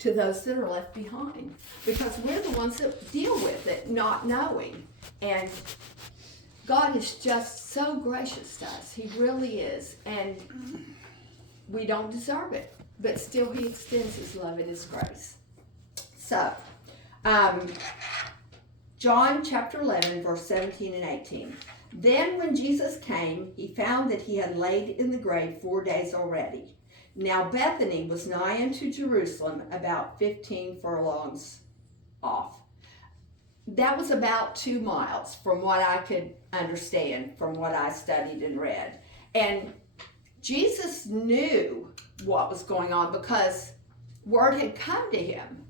to those that are left behind, because we're the ones that deal with it, not knowing. And God is just so gracious to us. He really is. And we don't deserve it, but still He extends His love and His grace. So, John chapter 11, verse 17 and 18. Then when Jesus came, He found that He had laid in the grave 4 days already. Now Bethany was nigh unto Jerusalem, about 15 furlongs off. That was about 2 miles from what I could understand, from what I studied and read. And Jesus knew what was going on because word had come to Him,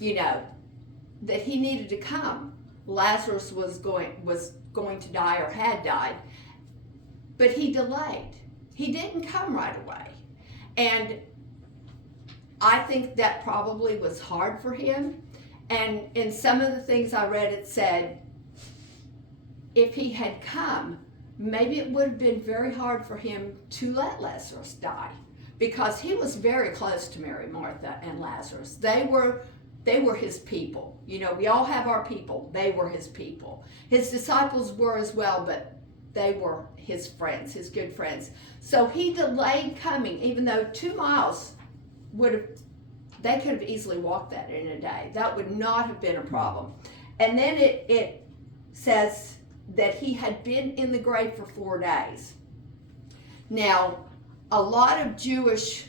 that He needed to come. Lazarus was going to die or had died, but He delayed. He didn't come right away. And I think that probably was hard for Him. And in some of the things I read, it said, if He had come, maybe it would have been very hard for Him to let Lazarus die, because He was very close to Mary, Martha, and Lazarus. They were His people. We all have our people. They were His people. His disciples were as well, but they were His friends, His good friends. So He delayed coming, even though 2 miles they could have easily walked that in a day. That would not have been a problem. And then it says that He had been in the grave for 4 days. Now, a lot of Jewish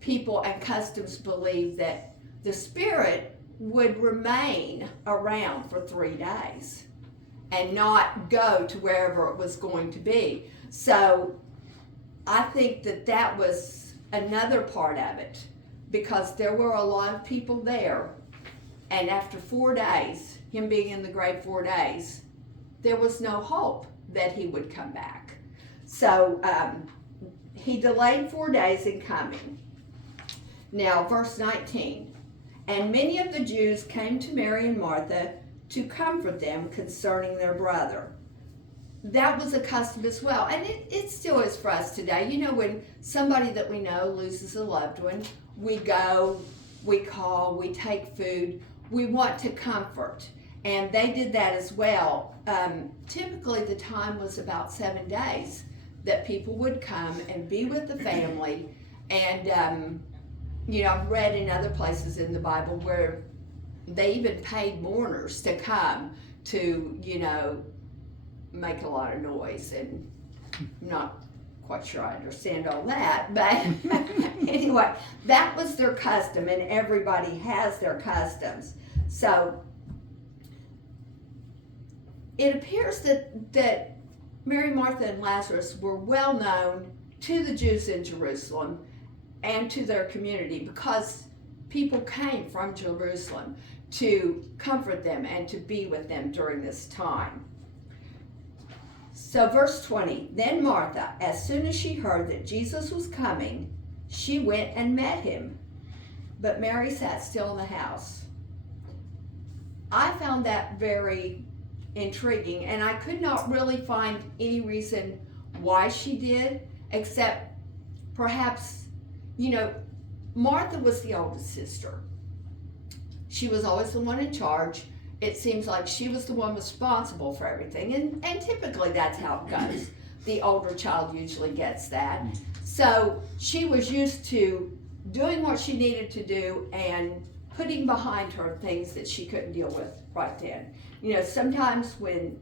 people and customs believe that the spirit would remain around for 3 days and not go to wherever it was going to be. So I think that was another part of it, because there were a lot of people there, and after 4 days, Him being in the grave 4 days, there was no hope that He would come back. So He delayed 4 days in coming. Now, verse 19. And many of the Jews came to Mary and Martha to comfort them concerning their brother. That was a custom as well, and it still is for us today. When somebody that we know loses a loved one, we go, we call, we take food, we want to comfort. And they did that as well. Typically the time was about 7 days that people would come and be with the family. And I've read in other places in the Bible where they even paid mourners to come to, make a lot of noise. And I'm not quite sure I understand all that, but anyway, that was their custom, and everybody has their customs. So it appears that Mary, Martha, and Lazarus were well known to the Jews in Jerusalem and to their community, because people came from Jerusalem to comfort them and to be with them during this time. So verse 20, then Martha, as soon as she heard that Jesus was coming, she went and met Him, but Mary sat still in the house. I found that very intriguing, and I could not really find any reason why she did, except perhaps, Martha was the oldest sister. She was always the one in charge. It seems like she was the one responsible for everything, and typically that's how it goes. The older child usually gets that. So she was used to doing what she needed to do and putting behind her things that she couldn't deal with right then. Sometimes when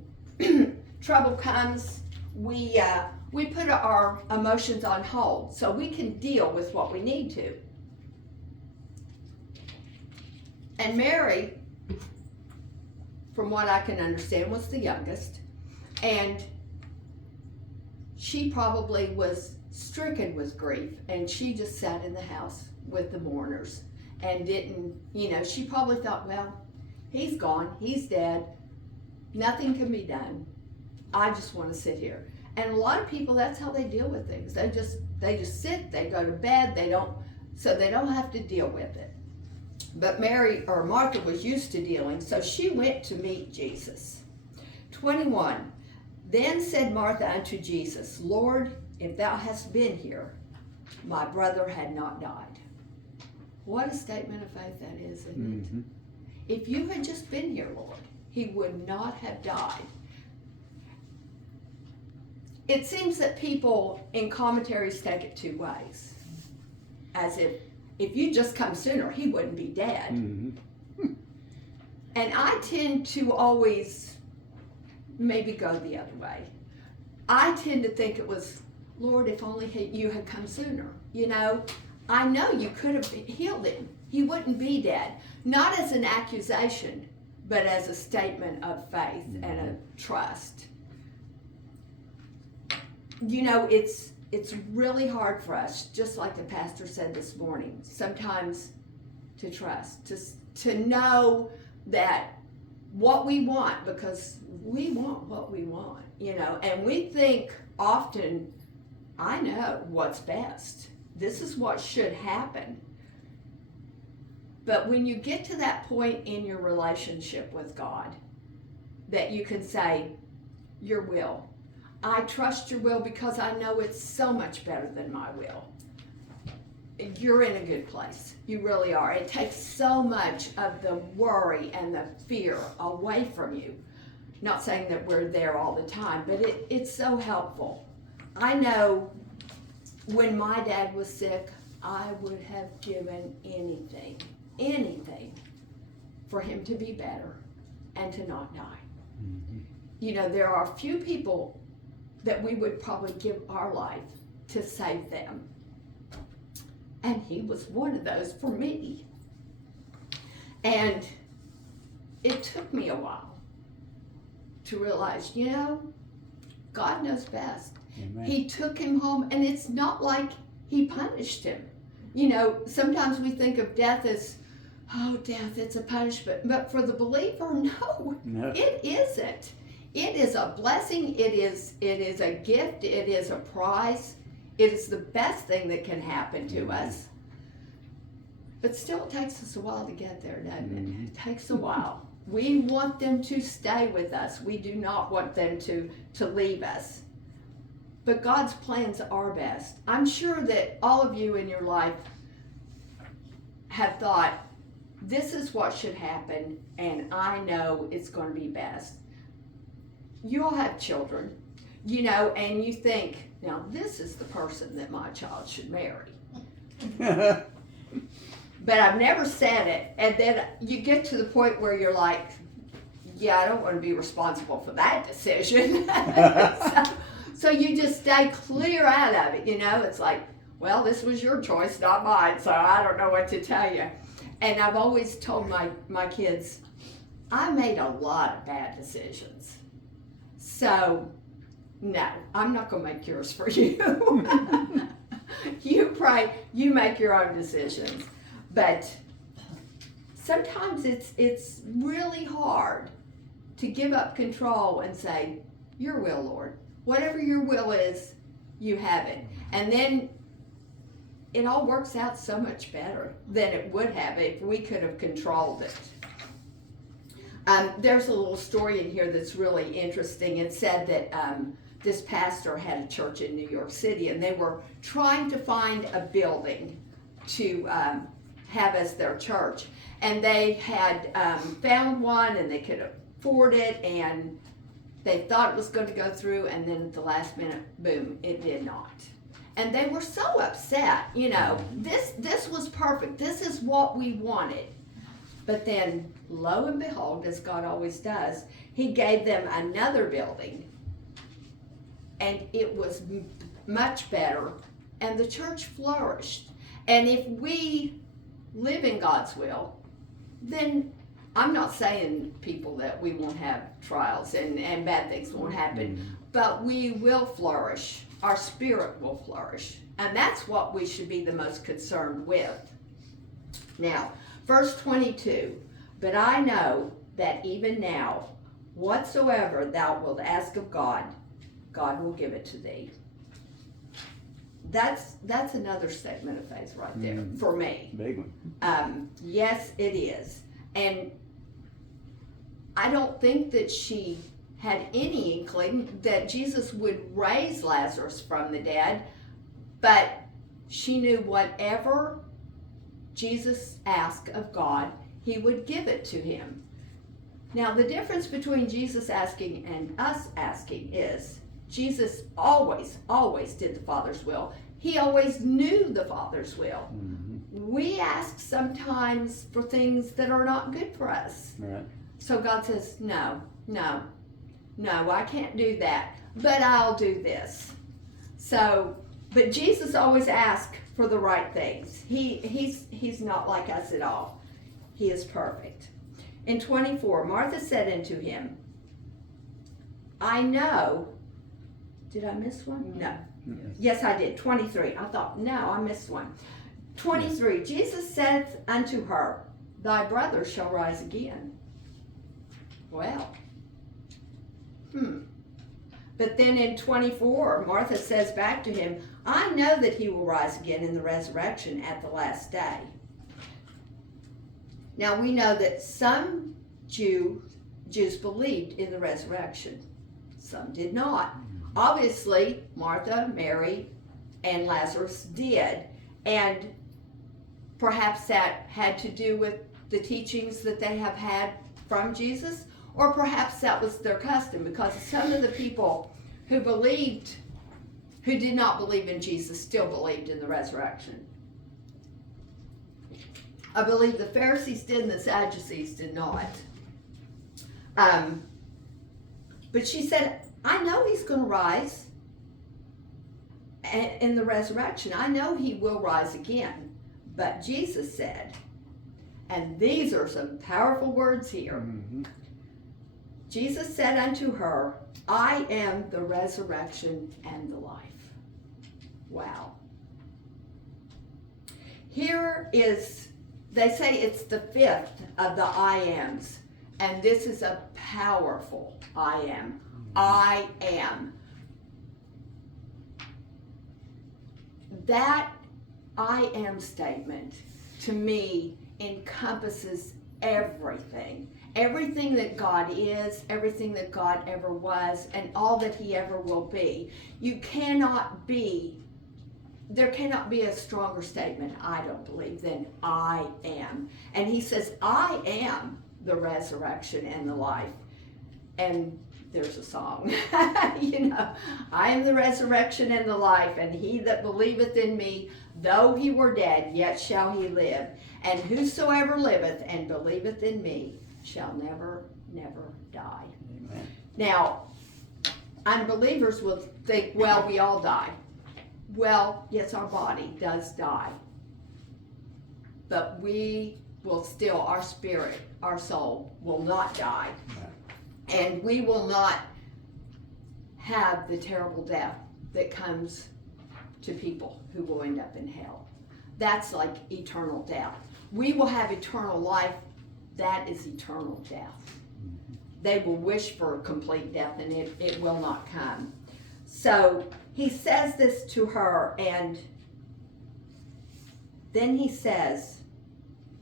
trouble comes, we put our emotions on hold so we can deal with what we need to. And Mary, from what I can understand, was the youngest, and she probably was stricken with grief, and she just sat in the house with the mourners and didn't, she probably thought, well, He's gone, He's dead, nothing can be done, I just want to sit here. And a lot of people, that's how they deal with things. They just sit, they go to bed, they don't have to deal with it. But Martha was used to dealing, so she went to meet Jesus. 21, then said Martha unto Jesus, Lord, if thou hadst been here, my brother had not died. What a statement of faith that is, isn't it? If you had just been here, Lord, he would not have died. It seems that people in commentaries take it two ways. As if you just come sooner, he wouldn't be dead. And I tend to always maybe go the other way. I tend to think it was, Lord, if only you had come sooner. You know, I know you could have healed him. He wouldn't be dead. Not as an accusation, but as a statement of faith and a trust. You know, it's really hard for us, just like the pastor said this morning, sometimes to trust, to know that what we want, because we want what we want, you know, and we think often, I know what's best. This is what should happen. But when you get to that point in your relationship with God, that you can say, your will. I trust your will because I know it's so much better than my will. You're in a good place. You really are. It takes so much of the worry and the fear away from you. Not saying that we're there all the time, but it's so helpful. I know when my dad was sick, I would have given anything for him to be better and to not die. You know, there are a few people that we would probably give our life to save them. And he was one of those for me. And it took me a while to realize, you know, God knows best. Amen. He took him home, and it's not like he punished him. You know, sometimes we think of death as, oh, death, it's a punishment. But for the believer, no. It isn't. It is a blessing. It is a gift. It is a prize. It is the best thing that can happen to us. But still, it takes us a while to get there, doesn't it? It takes a while. We want them to stay with us. We do not want them to leave us. But God's plans are best. I'm sure that all of you in your life have thought, this is what should happen, and I know it's going to be best. You all have children, you know, and you think, now this is the person that my child should marry. But I've never said it. And then you get to the point where you're like, yeah, I don't want to be responsible for that decision. So you just stay clear out of it, you know. It's like, well, this was your choice, not mine, so I don't know what to tell you. And I've always told my kids, I made a lot of bad decisions. So, no, I'm not going to make yours for you. You pray, you make your own decisions. But sometimes it's really hard to give up control and say, your will, Lord. Whatever your will is, you have it. And then it all works out so much better than it would have if we could have controlled it. There's a little story in here that's really interesting. It said that this pastor had a church in New York City, and they were trying to find a building to have as their church. And they had found one, and they could afford it, and they thought it was going to go through, and then at the last minute, boom, it did not. And they were so upset, you know, this was perfect. This is what we wanted. But then, lo and behold, as God always does, he gave them another building, and it was much better, and the church flourished. And if we live in God's will, then I'm not saying, people, that we won't have trials and bad things won't happen, but we will flourish. Our spirit will flourish. And that's what we should be the most concerned with. Now, verse 22, but I know that even now, whatsoever thou wilt ask of God, God will give it to thee. That's another statement of faith right there for me. Big one. Yes, it is. And I don't think that she had any inkling that Jesus would raise Lazarus from the dead, but she knew whatever Jesus asked of God, he would give it to him. Now, the difference between Jesus asking and us asking is Jesus always did the Father's will. He always knew the Father's will. Mm-hmm. We ask sometimes for things that are not good for us. Right. So God says, no, I can't do that, but I'll do this. So, but Jesus always asks for the right things. He's not like us at all. He is perfect. In 24, Martha said unto him, I know. Did I miss one? No. Yes, I did. 23. I thought, no, I missed one. 23. Jesus saith unto her, thy brother shall rise again. Well. But then in 24, Martha says back to him, I know that he will rise again in the resurrection at the last day. Now we know that some Jews believed in the resurrection. Some did not. Obviously, Martha, Mary, and Lazarus did. And perhaps that had to do with the teachings that they have had from Jesus, or perhaps that was their custom, because some of the people who did not believe in Jesus still believed in the resurrection. I believe the Pharisees did and the Sadducees did not. But she said, I know he's going to rise in the resurrection. I know he will rise again. But Jesus said, and these are some powerful words here. Mm-hmm. Jesus said unto her, I am the resurrection and the life. Wow. Here is, they say it's the fifth of the I ams, and this is a powerful I am. I am. That I am statement, to me, encompasses everything. Everything that God is, everything that God ever was, and all that he ever will be. There cannot be a stronger statement, I don't believe, than I am. And he says, I am the resurrection and the life. And there's a song, I am the resurrection and the life, and he that believeth in me, though he were dead, yet shall he live. And whosoever liveth and believeth in me shall never, never die. Amen. Now, unbelievers will think, well, we all die. Well, yes, our body does die. But we will still, our spirit, our soul will not die. Right. And we will not have the terrible death that comes to people who will end up in hell. That's like eternal death. We will have eternal life. That is eternal death. Mm-hmm. They will wish for complete death, and it will not come. So he says this to her, and then he says,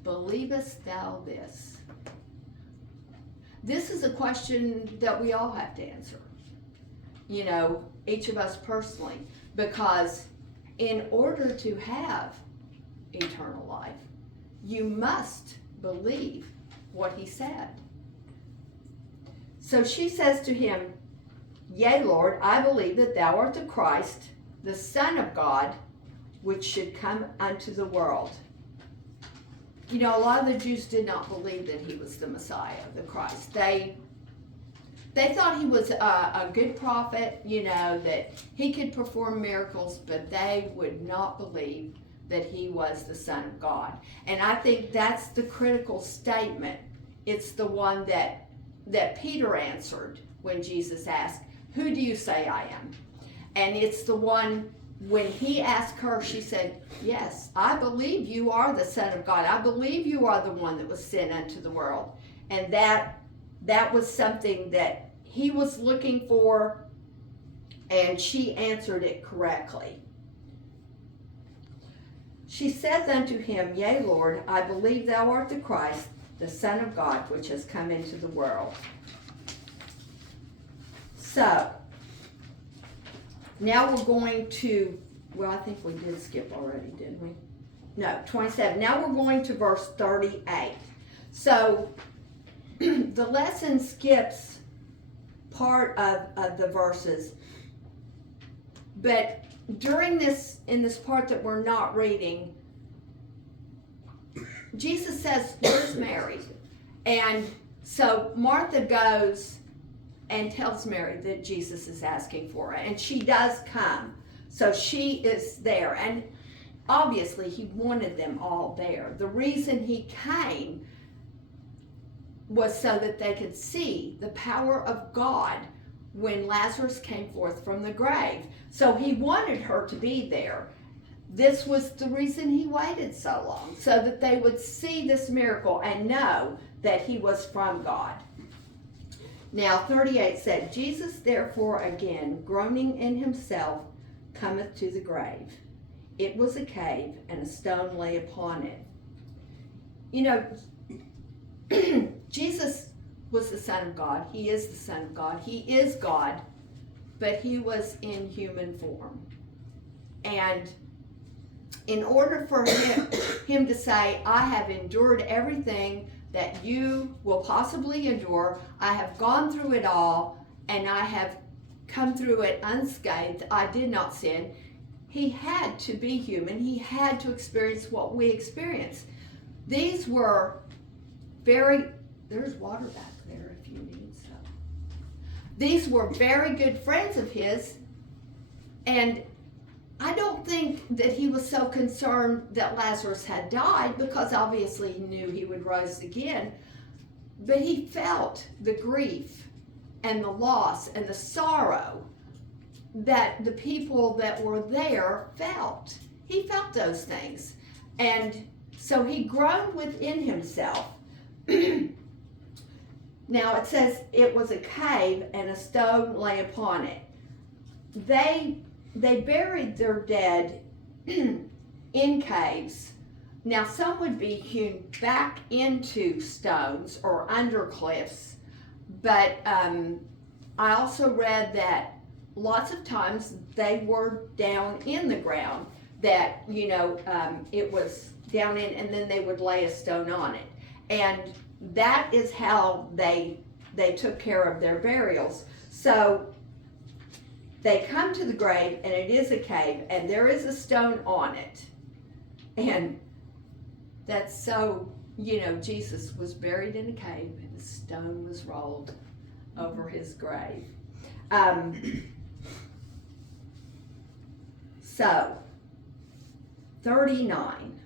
believest thou this? This is a question that we all have to answer. Each of us personally, because in order to have eternal life, you must believe what he said. So she says to him, Yea, Lord, I believe that thou art the Christ, the Son of God, which should come unto the world. A lot of the Jews did not believe that he was the Messiah, the Christ. They thought he was a good prophet, that he could perform miracles, but they would not believe that he was the Son of God. And I think that's the critical statement. It's the one that Peter answered when Jesus asked, who do you say I am? And it's the one, when he asked her, she said, yes, I believe you are the Son of God. I believe you are the one that was sent unto the world. And that was something that he was looking for, and she answered it correctly. She saith unto him, Yea, Lord, I believe thou art the Christ, the Son of God, which has come into the world. So, now we're going to, I think we did skip already, didn't we? 27. Now we're going to verse 38. So the lesson skips part of the verses, but in this part that we're not reading, Jesus says, "Where's Mary?" And so Martha goes and tells Mary that Jesus is asking for her, and she does come. So she is there, and obviously he wanted them all there. The reason he came was so that they could see the power of God when Lazarus came forth from the grave. So he wanted her to be there. This was the reason he waited so long, so that they would see this miracle and know that he was from God. Now 38 said, "Jesus therefore again, groaning in himself, cometh to the grave. It was a cave, and a stone lay upon it." You know, Jesus was the Son of God. He is the Son of God. He is God, but he was in human form. And in order for him to say, "I have endured everything that you will possibly endure. I have gone through it all, and I have come through it unscathed. I did not sin." He had to be human. He had to experience what we experience. These were there's water back there if you need some. These were very good friends of his, and I don't think that he was so concerned that Lazarus had died, because obviously he knew he would rise again, but he felt the grief and the loss and the sorrow that the people that were there felt. He felt those things, and so he groaned within himself. Now it says it was a cave, and a stone lay upon it. They buried their dead in caves. Now some would be hewn back into stones or under cliffs, but I also read that lots of times they were down in the ground, that it was down in, and then they would lay a stone on it, and that is how they took care of their burials. So they come to the grave, and it is a cave, and there is a stone on it. And that's so, Jesus was buried in a cave, and a stone was rolled over his grave. So, 39.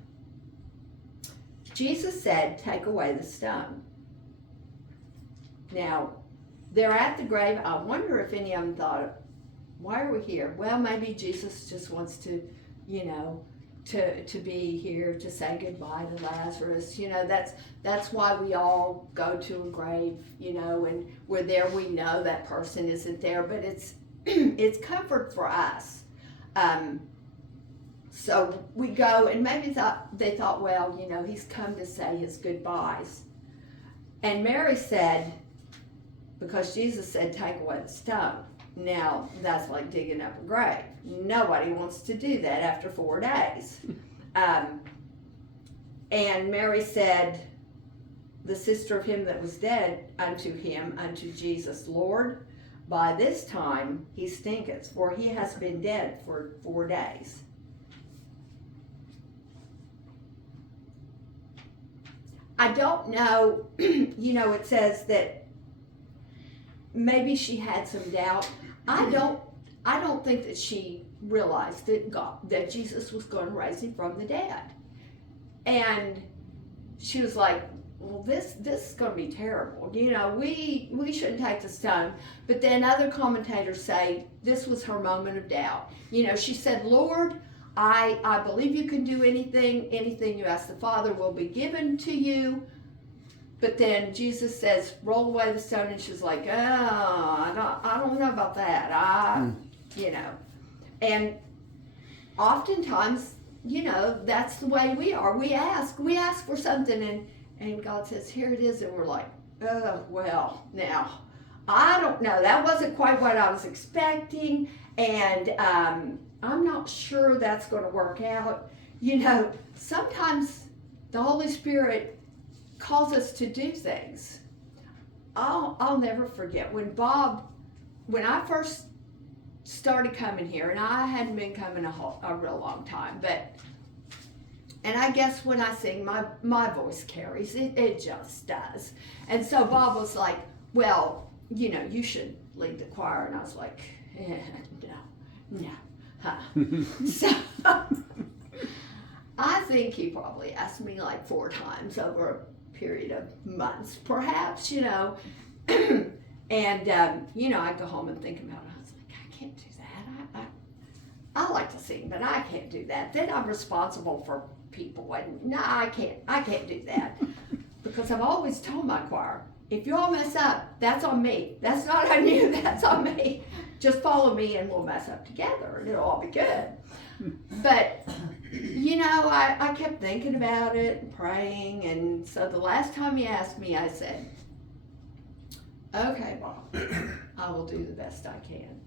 Jesus said, "Take away the stone." Now, they're at the grave. I wonder if any of them thought, "Why are we here?" Well, maybe Jesus just wants to, to be here to say goodbye to Lazarus. That's why we all go to a grave, and we're there. We know that person isn't there, but it's comfort for us. So we go, and maybe they thought, well, he's come to say his goodbyes. And Mary said, because Jesus said, "Take away the stone." Now, that's like digging up a grave. Nobody wants to do that after 4 days. And Mary said, the sister of him that was dead, unto Jesus, "Lord, by this time he stinketh, for he has been dead for 4 days." I don't know, it says that maybe she had some doubt. I don't think that she realized that Jesus was going to raise him from the dead. And she was like, well, this is going to be terrible. We shouldn't take the stone. But then other commentators say this was her moment of doubt. She said, "Lord, I believe you can do anything you ask the Father will be given to you." But then Jesus says, "Roll away the stone," and she's like, I don't know about that. And oftentimes, that's the way we are. We ask for something, and God says, "Here it is," and we're like, "Oh, well, now, I don't know. That wasn't quite what I was expecting, and I'm not sure that's going to work out." you know, sometimes the Holy Spirit calls us to do things. I'll never forget when I first started coming here, and I hadn't been coming a real long time, and I guess when I sing, my voice carries, it just does. And so Bob was like, well, you know, you should lead the choir. And I was like, no. Huh. So I think he probably asked me like 4 times over a period of months, perhaps, you know. And, you know, I'd go home and think about it. I was like, I can't do that. I like to sing, but I can't do that. Then I'm responsible for people. And no, I can't do that. Because I've always told my choir, if you all mess up, that's on me. That's not on you, that's on me. Just follow me and we'll mess up together and it'll all be good. But, you know, I kept thinking about it and praying. And so the last time he asked me, I said, okay, Bob, I will do the best I can.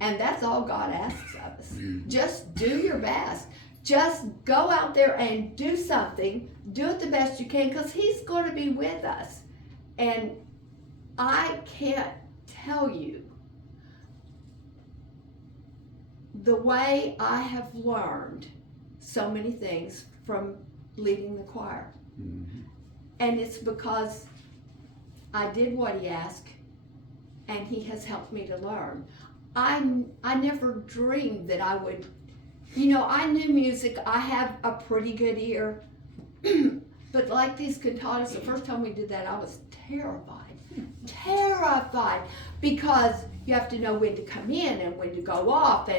And that's all God asks of us. Just do your best. Just go out there and do something. Do it the best you can, because he's going to be with us. And I can't tell you the way I have learned so many things from leading the choir. Mm-hmm. And it's because I did what he asked, and he has helped me to learn. I never dreamed that I would, you know, I knew music. I have a pretty good ear. But like these cantatas, the first time we did that, I was terrified, because you have to know when to come in and when to go off,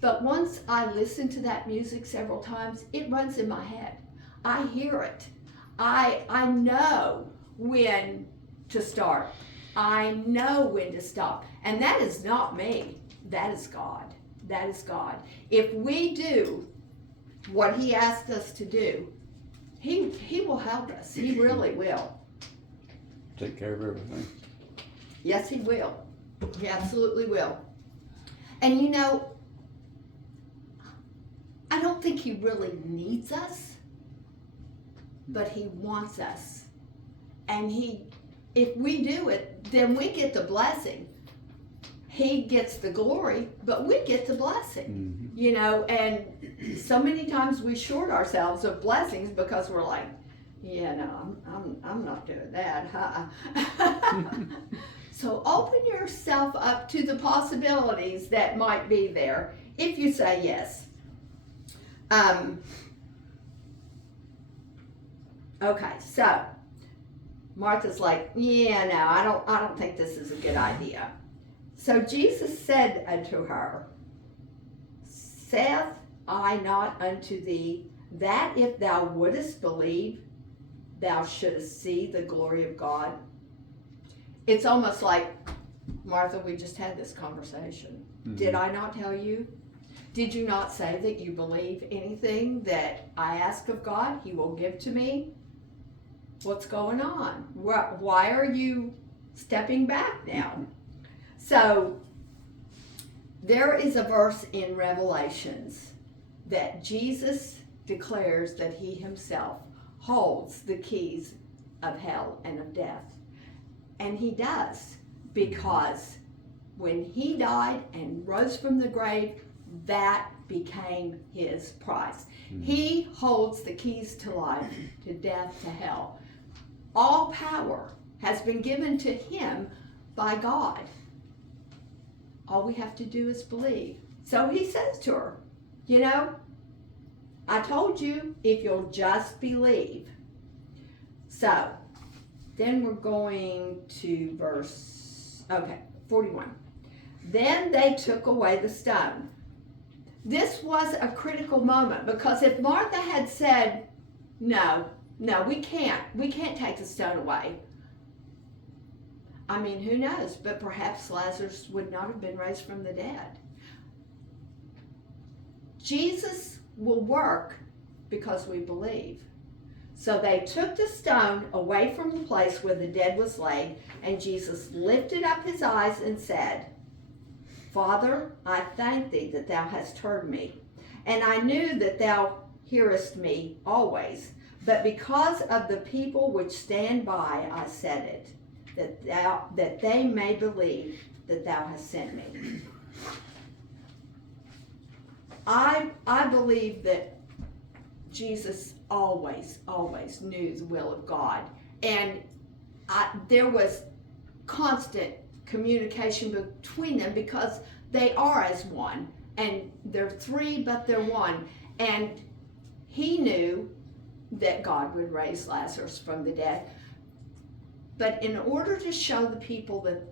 but once I listen to that music several times, it runs in my head. I hear it. I know when to start. I know when to stop. And that is not me. That is God. That is God. If we do what he asked us to do, he will help us. He really will. Take care of everything. Yes, he will. He absolutely will. And you know, I don't think he really needs us, but he wants us. And if we do it, then we get the blessing. He gets the glory, but we get the blessing. Mm-hmm. You know, and so many times we short ourselves of blessings because we're like, yeah, no, I'm not doing that. So open yourself up to the possibilities that might be there if you say yes. Okay, so Martha's like, yeah, no, I don't think this is a good idea. So Jesus said unto her, saith I not unto thee, that if thou wouldest believe, thou shouldest see the glory of God? It's almost like, Martha, we just had this conversation. Mm-hmm. Did I not tell you? Did you not say that you believe anything that I ask of God, he will give to me? What's going on? Why are you stepping back now? So, there is a verse in Revelations that Jesus declares that he himself holds the keys of hell and of death. And he does, because when he died and rose from the grave, that became his price. Mm-hmm. He holds the keys to life, to death, to hell. All power has been given to him by God. All we have to do is believe. So he says to her, you know, I told you, if you'll just believe. So, then we're going to verse, 41. Then they took away the stone. This was a critical moment, because if Martha had said, no, we can't take the stone away. I mean, who knows? But perhaps Lazarus would not have been raised from the dead. Jesus will work because we believe. So they took the stone away from the place where the dead was laid, and Jesus lifted up his eyes and said, Father, I thank thee that thou hast heard me, and I knew that thou hearest me always. But because of the people which stand by, I said it, that they may believe that thou hast sent me. I believe that Jesus always knew the will of God, and there was constant communication between them because they are as one, and they're three but they're one. And he knew that God would raise Lazarus from the dead, but in order to show the people that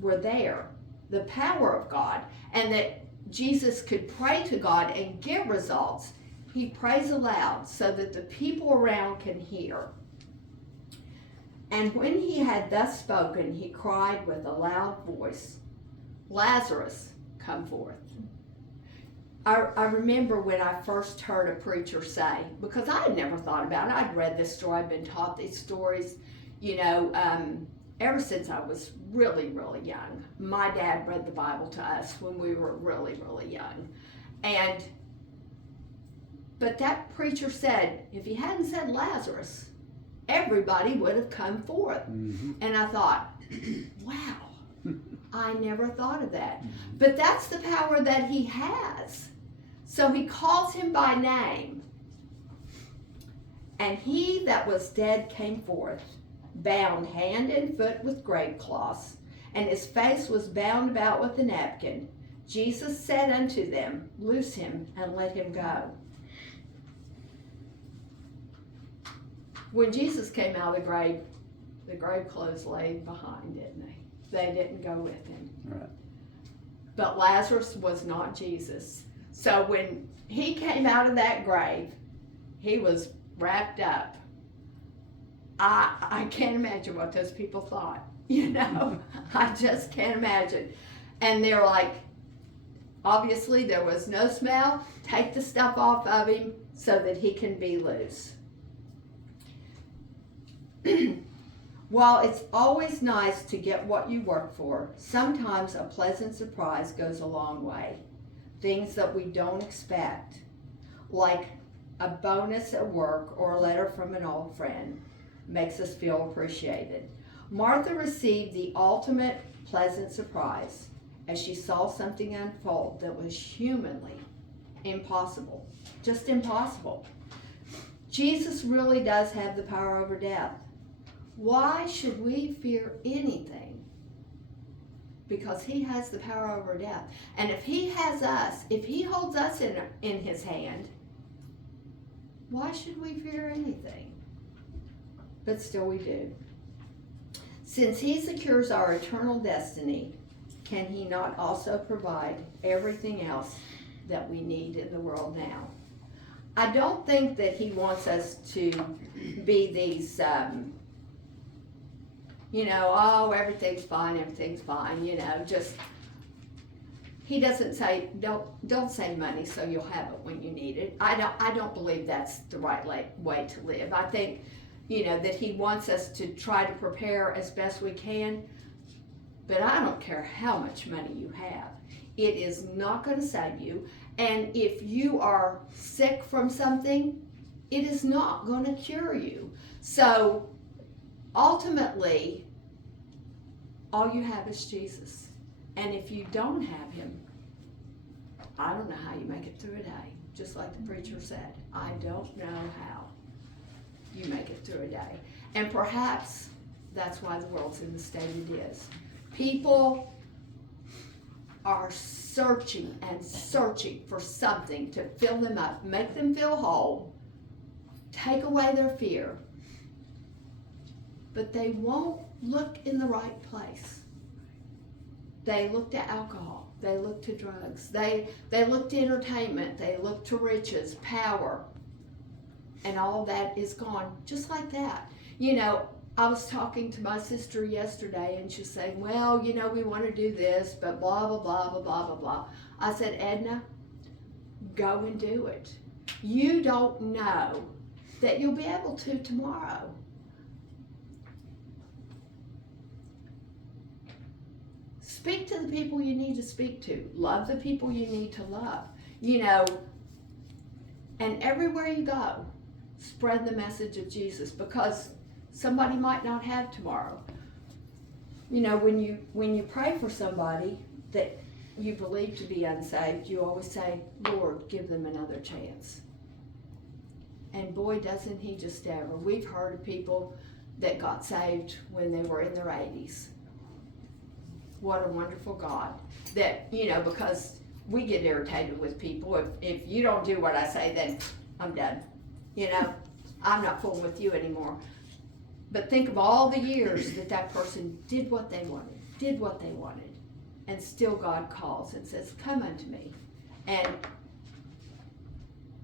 were there the power of God, and that Jesus could pray to God and get results, he prays aloud so that the people around can hear. And when he had thus spoken, he cried with a loud voice, Lazarus, come forth. I remember when I first heard a preacher say, because I had never thought about it, I'd read this story, I'd been taught these stories, ever since I was really, really young. My dad read the Bible to us when we were really, really young. But that preacher said, if he hadn't said Lazarus, everybody would have come forth. Mm-hmm. And I thought, wow, I never thought of that. But that's the power that he has. So he calls him by name. And he that was dead came forth, bound hand and foot with grave cloths, and his face was bound about with a napkin. Jesus said unto them, loose him and let him go. When Jesus came out of the grave clothes laid behind, didn't they? They didn't go with him. Right. But Lazarus was not Jesus. So when he came out of that grave, he was wrapped up. I can't imagine what those people thought, I just can't imagine. And they're like, obviously there was no smell, take the stuff off of him so that he can be loose. While it's always nice to get what you work for, sometimes a pleasant surprise goes a long way. Things that we don't expect, like a bonus at work or a letter from an old friend, makes us feel appreciated. Martha received the ultimate pleasant surprise as she saw something unfold that was humanly impossible, just impossible. Jesus really does have the power over death. Why should we fear anything? Because he has the power over death. And if he has us, if he holds us in his hand, why should we fear anything? But still we do. Since he secures our eternal destiny, can he not also provide everything else that we need in the world now? I don't think that he wants us to be these, everything's fine, just, he doesn't say, don't say money so you'll have it when you need it. I don't believe that's the right way to live. I think, that he wants us to try to prepare as best we can, but I don't care how much money you have. It is not going to save you. And if you are sick from something, it is not going to cure you. So ultimately, all you have is Jesus. And if you don't have him, I don't know how you make it through a day. Just like the preacher said, I don't know how you make it through a day. And perhaps that's why the world's in the state it is. People are searching and searching for something to fill them up, make them feel whole, take away their fear. But they won't look in the right place. They look to alcohol. They look to drugs. They look to entertainment. They look to riches, power. And all that is gone just like that. I was talking to my sister yesterday and she's saying, well, we want to do this, but blah, blah, blah, blah, blah, blah, blah. I said, Edna, go and do it. You don't know that you'll be able to tomorrow. speak to the people you need to speak to. Love the people you need to love. You know, and everywhere you go, spread the message of Jesus, because somebody might not have tomorrow. You know, when you pray for somebody that you believe to be unsaved, you always say, Lord, give them another chance. And boy, doesn't he just ever. We've heard of people that got saved when they were in their 80s. What a wonderful God. That, you know, because we get irritated with people. If you don't do what I say, then I'm done. You know, I'm not fooling with you anymore. But think of all the years that person did what they wanted, and still God calls and says, come unto me. And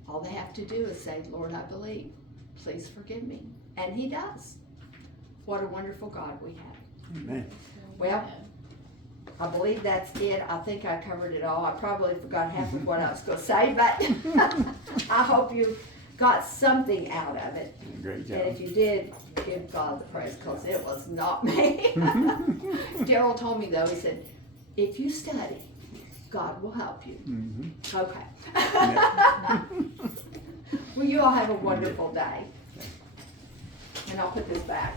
all they have to do is say, Lord, I believe. Please forgive me. And he does. What a wonderful God we have. Amen. Well, I believe that's it. I think I covered it all. I probably forgot half of what I was going to say, but I hope you got something out of it. Great job. And if you did, give God the praise, because it was not me. Daryl told me, though, he said, if you study, God will help you. Mm-hmm. Okay. Yeah. Well, you all have a wonderful day. And I'll put this back.